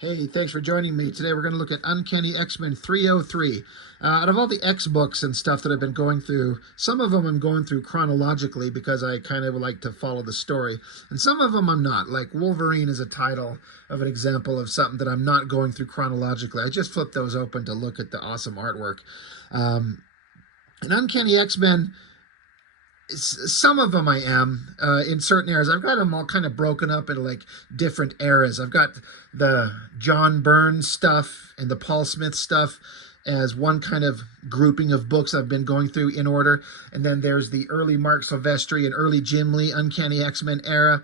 Hey, thanks for joining me. Today we're going to look at Uncanny X-Men 303. Out of all the X books and stuff that I've been going through, some of them I'm going through chronologically because I kind of like to follow the story. And some of them I'm not. Like Wolverine is a title of an example of something that I'm not going through chronologically. I just flipped those open to look at the awesome artwork. Um, and Uncanny X-Men, some of them I am in certain eras. I've got them all kind of broken up into like different eras. I've got the John Byrne stuff and the Paul Smith stuff as one kind of grouping of books I've been going through in order. And then there's the early Mark Silvestri and early Jim Lee Uncanny X-Men era.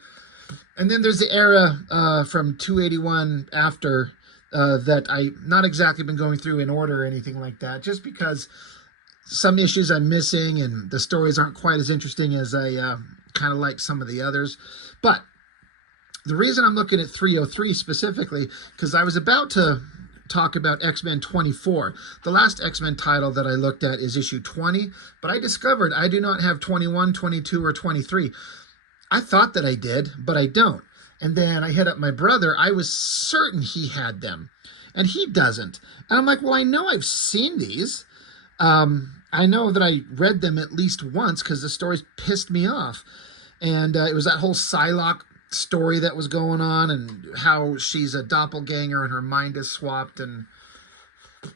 And then there's the era from 281 after that I not exactly been going through in order or anything like that, just because some issues I'm missing and the stories aren't quite as interesting as I kind of like some of the others. But the reason I'm looking at 303 specifically, because I was about to talk about X-Men 24. The last X-Men title that I looked at is issue 20, but I discovered I do not have 21, 22, or 23. I thought that I did, but I don't. And then I hit up my brother. I was certain he had them, and he doesn't. And I'm like, well, I know I've seen these. I know that I read them at least once because the stories pissed me off. And it was that whole Psylocke story that was going on and how she's a doppelganger and her mind is swapped and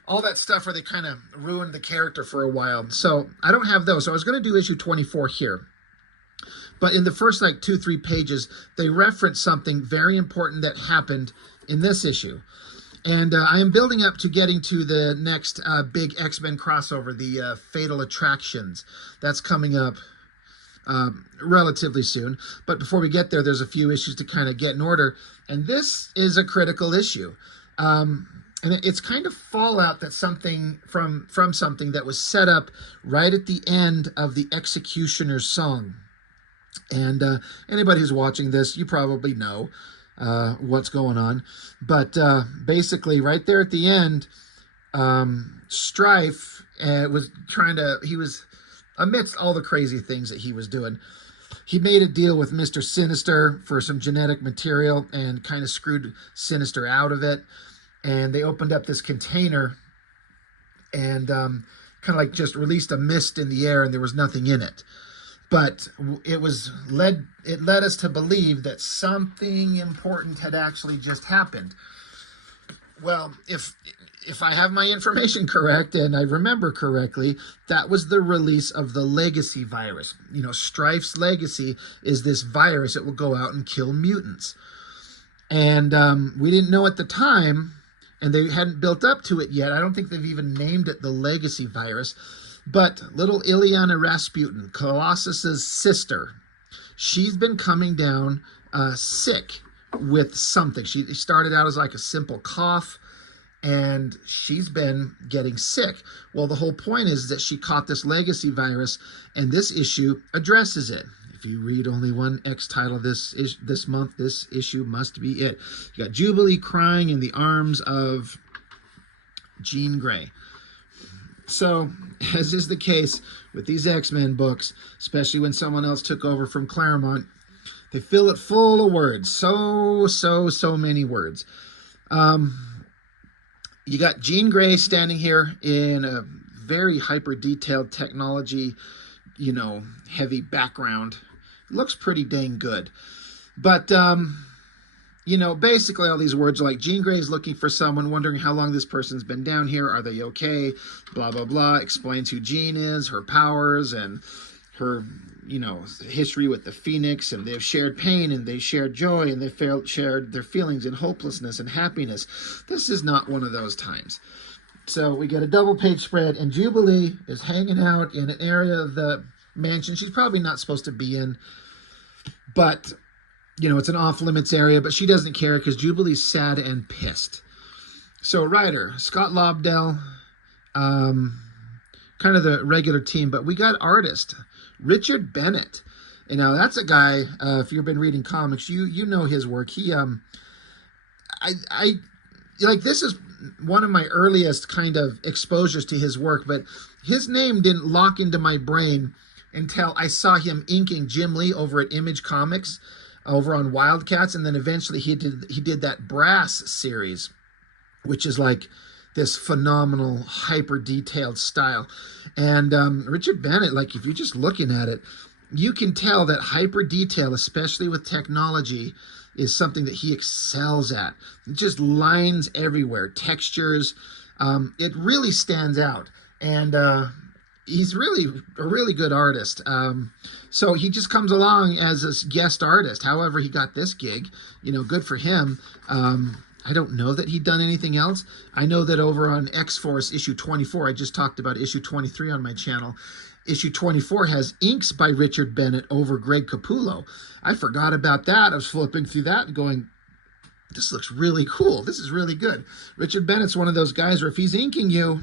all that stuff where they kind of ruined the character for a while. So I don't have those. So I was going to do issue 24 here. But in the first like 2-3 pages, they reference something very important that happened in this issue. And I am building up to getting to the next big X-Men crossover, the Fatal Attractions. That's coming up relatively soon. But before we get there, there's a few issues to kind of get in order. And this is a critical issue. And it's kind of fallout that something from something that was set up right at the end of the Executioner's song. And anybody who's watching this, you probably know what's going on. But basically right there at the end, Strife he was, amidst all the crazy things that he was doing, he made a deal with Mr. Sinister for some genetic material and kind of screwed Sinister out of it. And they opened up this container and kind of like just released a mist in the air and there was nothing in it. But it led us to believe that something important had actually just happened. Well, if I have my information correct and I remember correctly, that was the release of the legacy virus. You know, Strife's legacy is this virus that will go out and kill mutants. And we didn't know at the time, and they hadn't built up to it yet. I don't think they've even named it the legacy virus. But little Illiana Rasputin, Colossus's sister, she's been coming down sick with something. She started out as like a simple cough, and she's been getting sick. Well, the whole point is that she caught this legacy virus, and this issue addresses it. If you read only one X title this month, this issue must be it. You got Jubilee crying in the arms of Jean Grey. So, as is the case with these X-Men books, especially when someone else took over from Claremont, they fill it full of words. So many words. You got Jean Grey standing here in a very hyper-detailed technology, heavy background. It looks pretty dang good. But, basically all these words are like Jean Grey is looking for someone, wondering how long this person's been down here. Are they okay? Blah, blah, blah. Explains who Jean is, her powers, and her, history with the Phoenix. And they've shared pain, and they shared joy, and they shared their feelings and hopelessness and happiness. This is not one of those times. So we get a double-page spread, and Jubilee is hanging out in an area of the mansion she's probably not supposed to be in. But it's an off-limits area, but she doesn't care because Jubilee's sad and pissed. So, writer, Scott Lobdell, kind of the regular team, but we got artist, Richard Bennett. And now that's a guy, if you've been reading comics, you know his work. He, this is one of my earliest kind of exposures to his work, but his name didn't lock into my brain until I saw him inking Jim Lee over at Image Comics. over on Wildcats, and then eventually he did that Brass series, which is like this phenomenal, hyper detailed style. And Richard Bennett, like if you're just looking at it, you can tell that hyper detail, especially with technology, is something that he excels at. Just lines everywhere, textures. It really stands out. And he's really a really good artist. So he just comes along as a guest artist. However, he got this gig, good for him. I don't know that he'd done anything else. I know that over on X-Force issue 24, I just talked about issue 23 on my channel. Issue 24 has inks by Richard Bennett over Greg Capullo. I forgot about that. I was flipping through that and going, this looks really cool. This is really good. Richard Bennett's one of those guys where if he's inking you,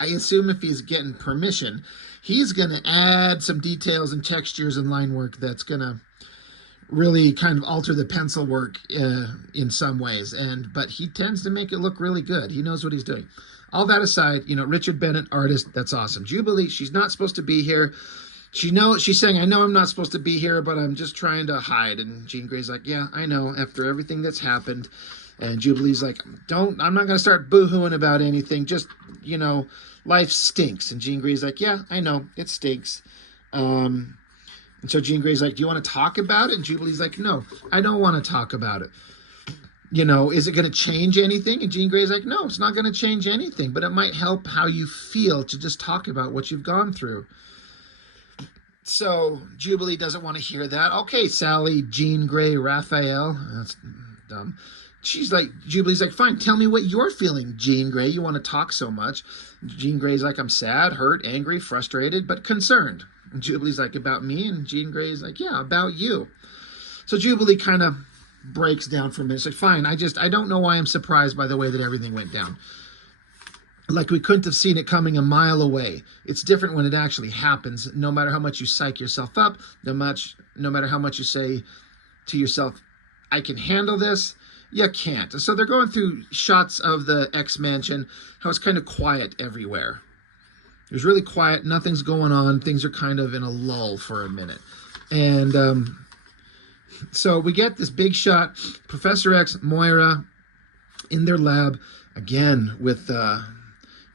I assume if he's getting permission, he's going to add some details and textures and line work that's going to really kind of alter the pencil work in some ways. But he tends to make it look really good. He knows what he's doing. All that aside, Richard Bennett, artist, that's awesome. Jubilee, she's not supposed to be here. She's saying, I know I'm not supposed to be here, but I'm just trying to hide. And Jean Grey's like, yeah, I know, after everything that's happened. And Jubilee's like, I'm not going to start boo-hooing about anything. Just, life stinks. And Jean Grey's like, yeah, I know, it stinks. And so Jean Grey's like, do you want to talk about it? And Jubilee's like, no, I don't want to talk about it. Is it going to change anything? And Jean Grey's like, no, it's not going to change anything, but it might help how you feel to just talk about what you've gone through. So Jubilee doesn't want to hear that. Okay, Sally, Jean Grey, Raphael. That's dumb. Jubilee's like, fine, tell me what you're feeling, Jean Grey. You want to talk so much. Jean Grey's like, I'm sad, hurt, angry, frustrated, but concerned. And Jubilee's like, about me? And Jean Grey's like, yeah, about you. So Jubilee kind of breaks down for a minute. It's like, fine, I don't know why I'm surprised by the way that everything went down. Like we couldn't have seen it coming a mile away. It's different when it actually happens. No matter how much you psych yourself up, no matter how much you say to yourself, I can handle this, you can't. So they're going through shots of the X Mansion, how it's kind of quiet everywhere. It was really quiet, nothing's going on, things are kind of in a lull for a minute. And so we get this big shot, Professor X, Moira, in their lab, again with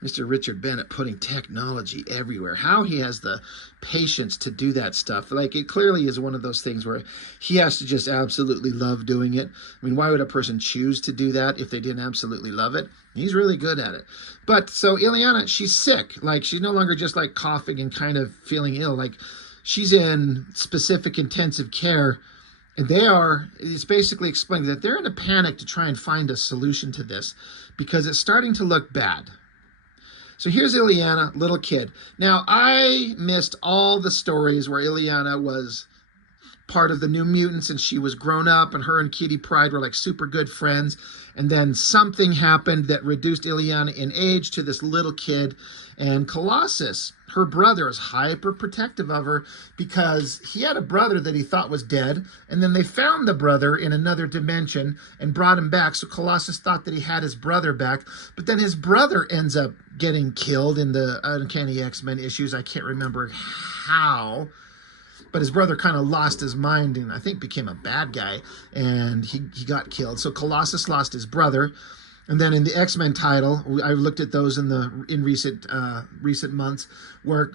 Mr. Richard Bennett putting technology everywhere. How he has the patience to do that stuff. Like, it clearly is one of those things where he has to just absolutely love doing it. I mean, why would a person choose to do that if they didn't absolutely love it? He's really good at it. But so Illiana, she's sick. Like, she's no longer just like coughing and kind of feeling ill. Like, she's in specific intensive care. And it's basically explaining that they're in a panic to try and find a solution to this because it's starting to look bad. So here's Illiana, little kid. Now, I missed all the stories where Illiana was part of the New Mutants and she was grown up and her and Kitty Pryde were like super good friends. And then something happened that reduced Illiana in age to this little kid. And Colossus, her brother, is hyper protective of her because he had a brother that he thought was dead. And then they found the brother in another dimension and brought him back. So Colossus thought that he had his brother back. But then his brother ends up getting killed in the Uncanny X-Men issues. I can't remember how. But his brother kind of lost his mind and I think became a bad guy. And he got killed. So Colossus lost his brother. And then in the X-Men title, I've looked at those in recent months, where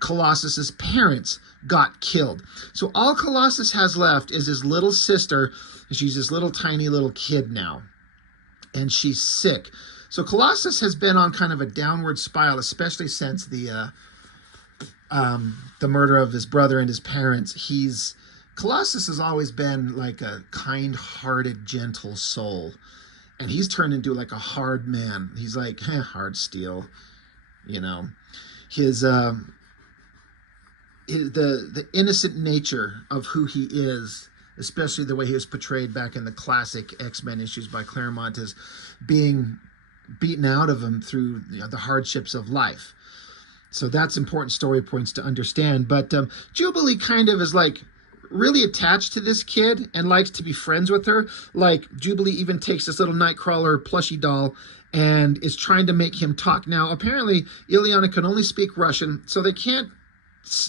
Colossus's parents got killed. So all Colossus has left is his little sister. And she's this little tiny little kid now. And she's sick. So Colossus has been on kind of a downward spiral, especially since the murder of his brother and his parents. Colossus has always been like a kind-hearted, gentle soul. And he's turned into like a hard man. He's like, hard steel, His the innocent nature of who he is, especially the way he was portrayed back in the classic X-Men issues by Claremont, is being beaten out of him through the hardships of life. So that's important story points to understand. But Jubilee kind of is like really attached to this kid and likes to be friends with her. Like, Jubilee even takes this little Nightcrawler plushie doll and is trying to make him talk. Now, apparently, Illiana can only speak Russian, so they can't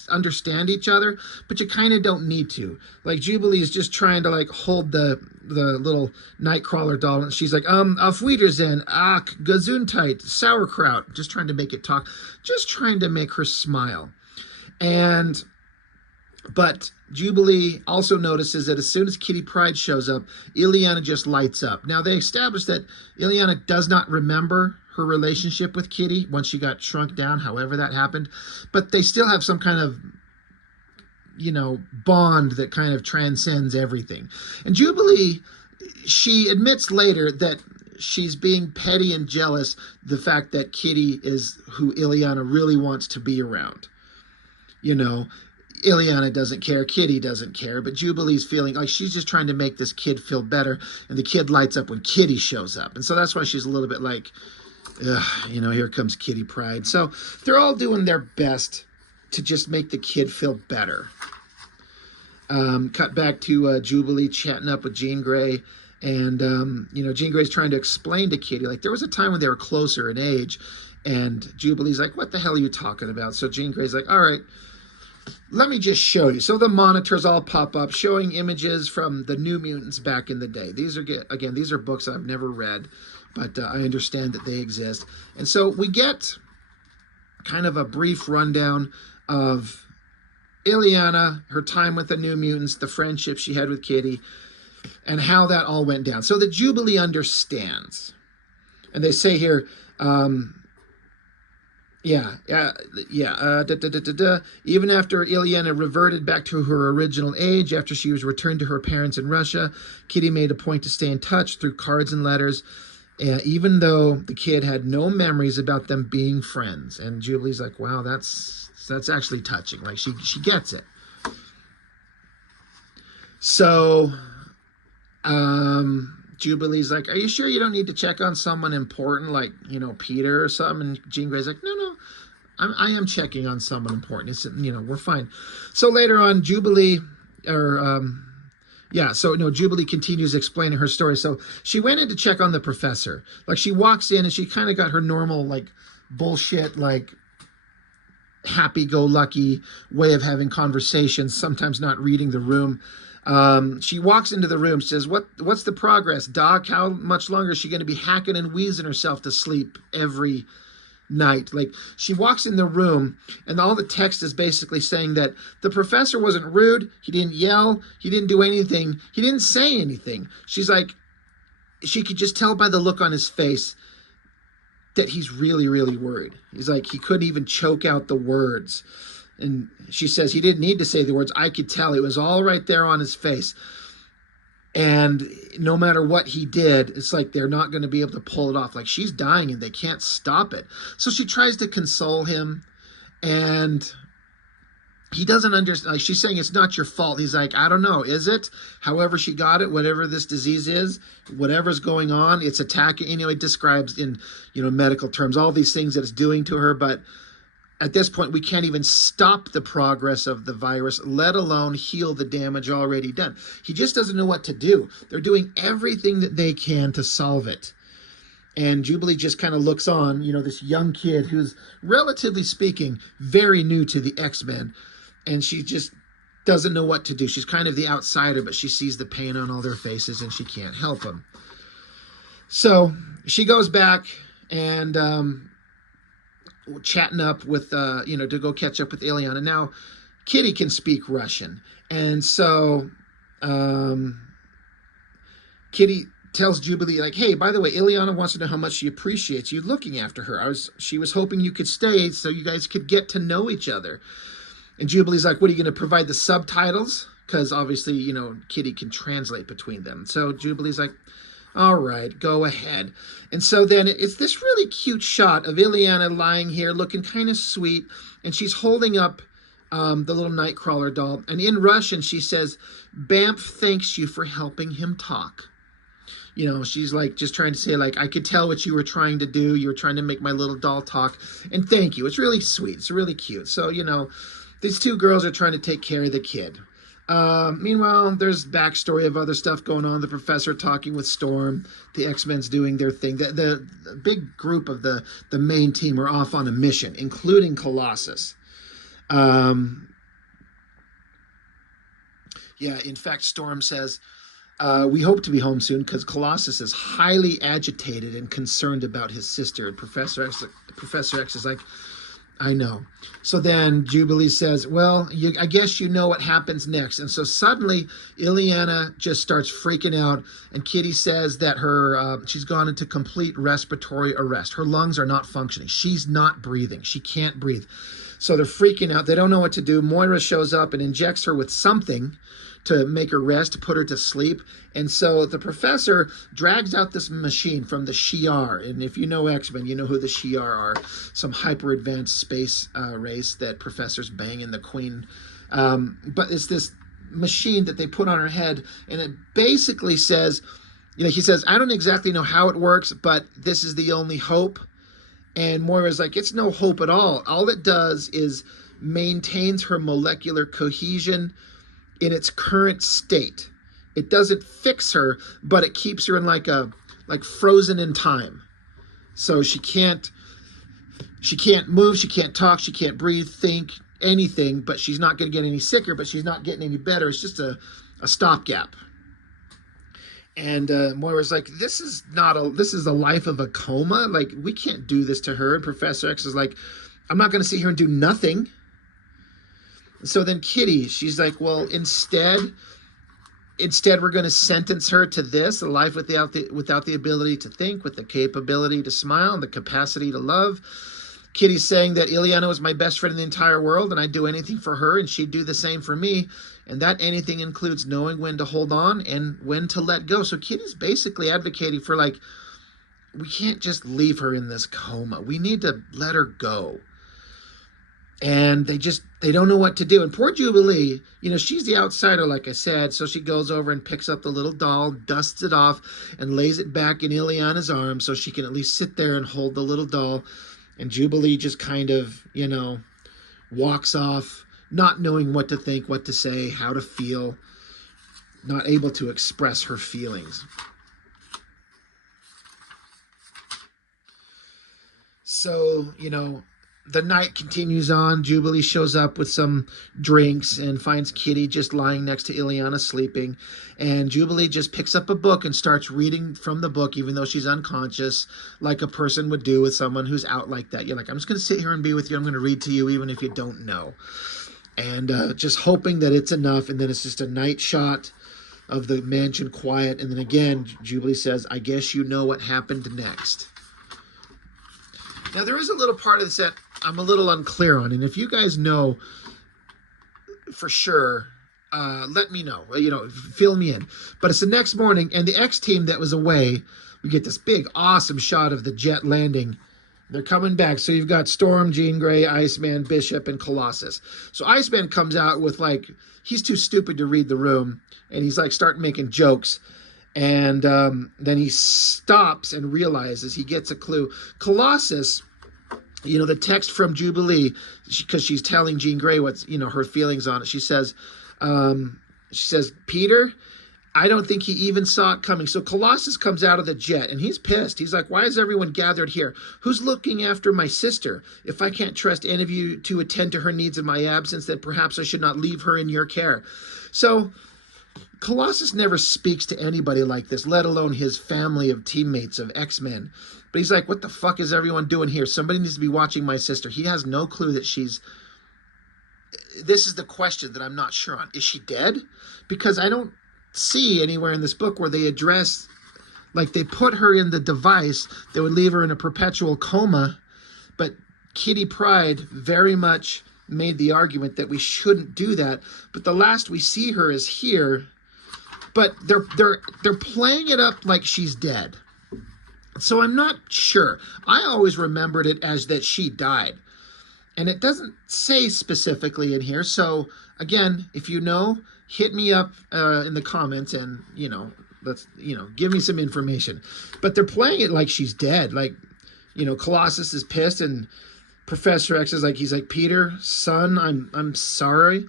understand each other, but you kind of don't need to. Like Jubilee is just trying to like hold the little Nightcrawler doll, and she's like, auf Wiedersehen, ach, Gesundheit, sauerkraut, just trying to make it talk, just trying to make her smile. But Jubilee also notices that as soon as Kitty Pryde shows up, Illiana just lights up. Now, they established that Illiana does not remember her relationship with Kitty once she got shrunk down, however that happened. But they still have some kind of, bond that kind of transcends everything. And Jubilee, she admits later that she's being petty and jealous, the fact that Kitty is who Illiana really wants to be around. Illiana doesn't care, Kitty doesn't care, but Jubilee's feeling like she's just trying to make this kid feel better, and the kid lights up when Kitty shows up. And so that's why she's a little bit like, here comes Kitty Pryde. So they're all doing their best to just make the kid feel better. Cut back to Jubilee chatting up with Jean Grey, and, Jean Grey's trying to explain to Kitty, like, there was a time when they were closer in age, and Jubilee's like, what the hell are you talking about? So Jean Grey's like, all right, let me just show you. So the monitors all pop up showing images from the New Mutants back in the day. These are books I've never read, but I understand that they exist. And so we get kind of a brief rundown of Illiana, her time with the New Mutants, the friendship she had with Kitty, and how that all went down. So the Jubilee understands. And they say here, even after Illiana reverted back to her original age, after she was returned to her parents in Russia, Kitty made a point to stay in touch through cards and letters, even though the kid had no memories about them being friends. And Jubilee's like, wow, that's actually touching. Like, she gets it. So, Jubilee's like, are you sure you don't need to check on someone important, like, Peter or something? And Jean Grey's like, no, I am checking on someone important. It's, we're fine. So later on, Jubilee continues explaining her story. So she went in to check on the professor. Like, she walks in and she kind of got her normal, like, bullshit, like, happy-go-lucky way of having conversations, sometimes not reading the room. She walks into the room, says, what's the progress, Doc? How much longer is she going to be hacking and wheezing herself to sleep every night? Like, she walks in the room, and all the text is basically saying that the professor wasn't rude, he didn't yell, he didn't do anything, he didn't say anything. She's like, she could just tell by the look on his face that he's really, really worried. He's like, he couldn't even choke out the words. And she says he didn't need to say the words. I could tell. It was all right there on his face. And no matter what he did, it's like they're not going to be able to pull it off. Like, she's dying and they can't stop it. So she tries to console him, and he doesn't understand. Like, she's saying, it's not your fault. He's like, I don't know. Is it? However she got it, whatever this disease is, whatever's going on, it's attacking. It describes in, medical terms, all these things that it's doing to her. But at this point, we can't even stop the progress of the virus, let alone heal the damage already done. He just doesn't know what to do. They're doing everything that they can to solve it. And Jubilee just kind of looks on, this young kid who's, relatively speaking, very new to the X-Men. And she just doesn't know what to do. She's kind of the outsider, but she sees the pain on all their faces and she can't help them. So she goes back and chatting up with, to go catch up with Illiana. Now, Kitty can speak Russian. And so Kitty tells Jubilee, like, hey, by the way, Illiana wants to know how much she appreciates you looking after her. She was hoping you could stay so you guys could get to know each other. And Jubilee's like, what, are you going to provide the subtitles? Because obviously, Kitty can translate between them. So Jubilee's like, all right, go ahead. And so then it's this really cute shot of Illiana lying here looking kind of sweet. And she's holding up the little Nightcrawler doll. And in Russian, she says, Bamf thanks you for helping him talk. She's like just trying to say, like, I could tell what you were trying to do. You were trying to make my little doll talk. And thank you. It's really sweet. It's really cute. So, these two girls are trying to take care of the kid. Meanwhile, there's backstory of other stuff going on. The professor talking with Storm. The X-Men's doing their thing. The big group of the main team are off on a mission, including Colossus. Um, yeah, in fact, Storm says, we hope to be home soon because Colossus is highly agitated and concerned about his sister. And Professor X is like, I know. So then Jubilee says, well, I guess you know what happens next. And so suddenly Illiana just starts freaking out. And Kitty says that she's gone into complete respiratory arrest. Her lungs are not functioning. She's not breathing. She can't breathe. So they're freaking out. They don't know what to do. Moira shows up and injects her with something to make her rest, to put her to sleep. And so the professor drags out this machine from the Shi'ar. And if you know X-Men, you know who the Shi'ar are. Some hyper-advanced space race that professors bang in the queen. But it's this machine that they put on her head. And it basically says, he says, I don't exactly know how it works, but this is the only hope. And Moira's like, it's no hope at all. All it does is maintains her molecular cohesion in its current state. It doesn't fix her, but it keeps her in like frozen in time. So she can't move, she can't talk, she can't breathe, think, anything, but she's not going to get any sicker, but she's not getting any better. It's just a stopgap. And Moira's like, this is the life of a coma. Like, we can't do this to her. And Professor X is like, I'm not going to sit here and do nothing. So then Kitty, she's like, well, instead we're going to sentence her to this, a life without the ability to think, with the capability to smile and the capacity to love. Kitty's saying that Illiana was my best friend in the entire world, and I'd do anything for her, and she'd do the same for me. And that anything includes knowing when to hold on and when to let go. So Kitty's basically advocating for, like, we can't just leave her in this coma. We need to let her go. And they don't know what to do. And poor Jubilee, she's the outsider, like I said. So she goes over and picks up the little doll, dusts it off, and lays it back in Illiana's arms so she can at least sit there and hold the little doll. And Jubilee just kind of, walks off, not knowing what to think, what to say, how to feel, not able to express her feelings. So, the night continues on. Jubilee shows up with some drinks and finds Kitty just lying next to Illiana sleeping. And Jubilee just picks up a book and starts reading from the book, even though she's unconscious, like a person would do with someone who's out like that. You're like, I'm just going to sit here and be with you. I'm going to read to you, even if you don't know. And just hoping that it's enough. And then it's just a night shot of the mansion quiet. And then again, Jubilee says, I guess you know what happened next. Now, there is a little part of this that I'm a little unclear on. And if you guys know for sure, let me know. Fill me in. But it's the next morning, and the X team that was away, we get this big, awesome shot of the jet landing. They're coming back. So you've got Storm, Jean Grey, Iceman, Bishop, and Colossus. So Iceman comes out with, like, he's too stupid to read the room. And he's, like, starting making jokes. And then he stops and realizes he gets a clue. Colossus, the text from Jubilee, because she's telling Jean Grey what's, her feelings on it. She says, Peter, I don't think he even saw it coming. So Colossus comes out of the jet and he's pissed. He's like, why is everyone gathered here? Who's looking after my sister? If I can't trust any of you to attend to her needs in my absence, then perhaps I should not leave her in your care. So Colossus never speaks to anybody like this, let alone his family of teammates of X-Men. But he's like, what the fuck is everyone doing here? Somebody needs to be watching my sister. He has no clue that this is the question that I'm not sure on. Is she dead? Because I don't see anywhere in this book where they address, like, they put her in the device that would leave her in a perpetual coma. But Kitty Pryde very much made the argument that we shouldn't do that. But the last we see her is here. But they're playing it up like she's dead. So I'm not sure. I always remembered it as that she died. And it doesn't say specifically in here. So again, if you know, hit me up in the comments and, let's, give me some information. But they're playing it like she's dead. Like, Colossus is pissed and Professor X is like, he's like, Peter, son, I'm sorry.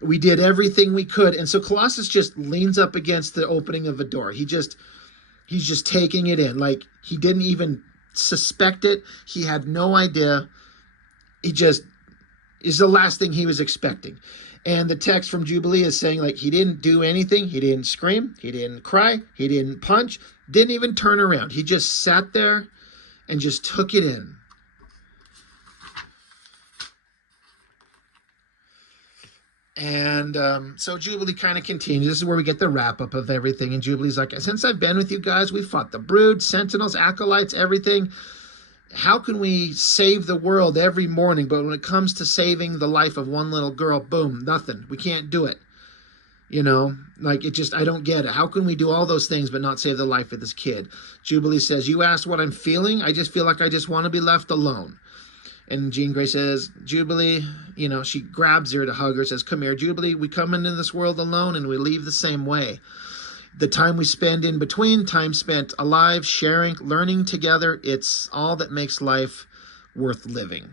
We did everything we could. And so Colossus just leans up against the opening of a door. He's just taking it in. Like, he didn't even suspect it. He had no idea. is the last thing he was expecting. And the text from Jubilee is saying, like, he didn't do anything. He didn't scream. He didn't cry. He didn't punch. Didn't even turn around. He just sat there and just took it in. And so Jubilee kind of continues. This is where we get the wrap-up of everything. And Jubilee's like, since I've been with you guys, we fought the Brood, Sentinels, Acolytes, everything. How can we save the world every morning? But when it comes to saving the life of one little girl, boom, nothing. We can't do it. You know, like, it just, I don't get it. How can we do all those things but not save the life of this kid? Jubilee says, you asked what I'm feeling? I just feel like I just want to be left alone. And Jean Grey says, Jubilee, you know, she grabs her to hug her, says, come here, Jubilee, we come into this world alone and we leave the same way. The time we spend in between, time spent alive, sharing, learning together, it's all that makes life worth living.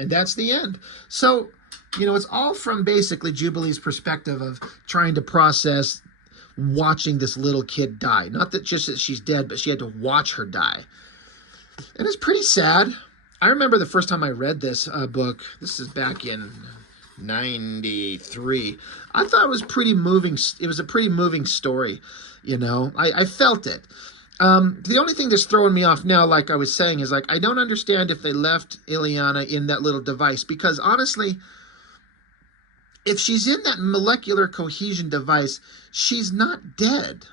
And that's the end. So, you know, it's all from basically Jubilee's perspective of trying to process watching this little kid die. Not that just that she's dead, but she had to watch her die. And it's pretty sad. I remember the first time I read this book, this is back in 93. I thought it was pretty moving. It was a pretty moving story, you know. I felt it. The only thing that's throwing me off now, like I was saying, is like I don't understand if they left Illiana in that little device, because honestly, if she's in that molecular cohesion device, she's not dead.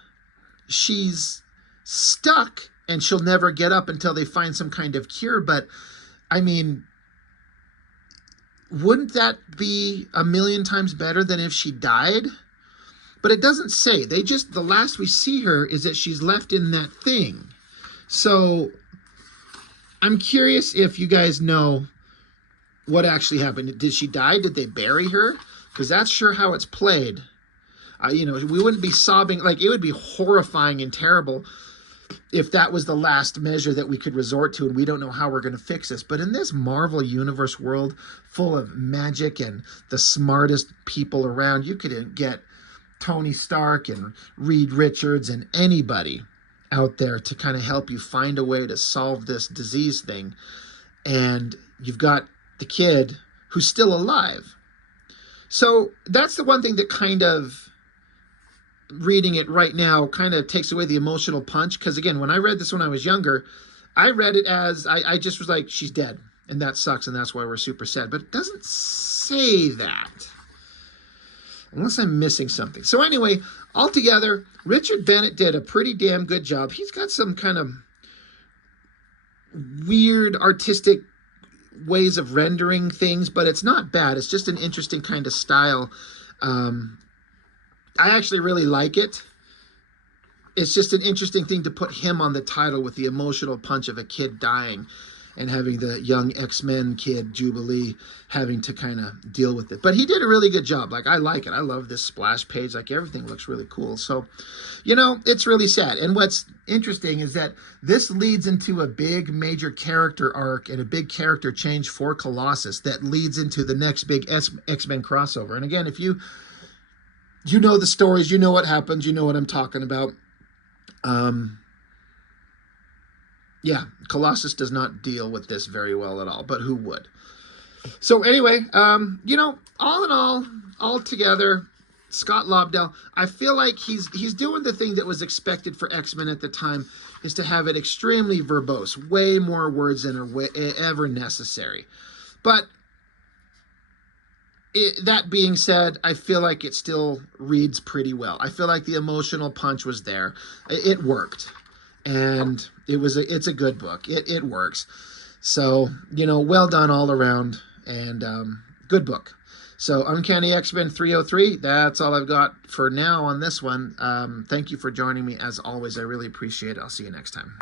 She's stuck, and she'll never get up until they find some kind of cure. But I mean, wouldn't that be a million times better than if she died? But it doesn't say. They just, the last we see her is that she's left in that thing. So I'm curious if you guys know what actually happened. Did she die? Did they bury her? Because that's sure how it's played. You know, we wouldn't be sobbing. Like, it would be horrifying and terrible if that was the last measure that we could resort to, and we don't know how we're going to fix this. But in this Marvel Universe world full of magic and the smartest people around, you could get Tony Stark and Reed Richards and anybody out there to kind of help you find a way to solve this disease thing. And you've got the kid who's still alive. So that's the one thing that kind of, reading it right now, kind of takes away the emotional punch. Because again, when I read this when I was younger, I read it as, I just was like, she's dead. And that sucks, and that's why we're super sad. But it doesn't say that. Unless I'm missing something. So anyway, altogether, Richard Bennett did a pretty damn good job. He's got some kind of weird artistic ways of rendering things, but it's not bad. It's just an interesting kind of style. I actually really like it. It's just an interesting thing to put him on the title with the emotional punch of a kid dying and having the young X-Men kid, Jubilee, having to kind of deal with it. But he did a really good job. Like, I like it. I love this splash page. Like, everything looks really cool. So, you know, it's really sad. And what's interesting is that this leads into a big major character arc and a big character change for Colossus that leads into the next big X-Men crossover. And again, if you know the stories, you know what happens, you know what I'm talking about. Yeah, Colossus does not deal with this very well at all, but who would? So anyway, you know, all in all together, Scott Lobdell, I feel like he's doing the thing that was expected for X-Men at the time, is to have it extremely verbose, way more words than are ever necessary. But that being said, I feel like it still reads pretty well. I feel like the emotional punch was there. It worked. And it's a good book. It works. So, you know, well done all around, and good book. So Uncanny X-Men 303, that's all I've got for now on this one. Thank you for joining me as always. I really appreciate it. I'll see you next time.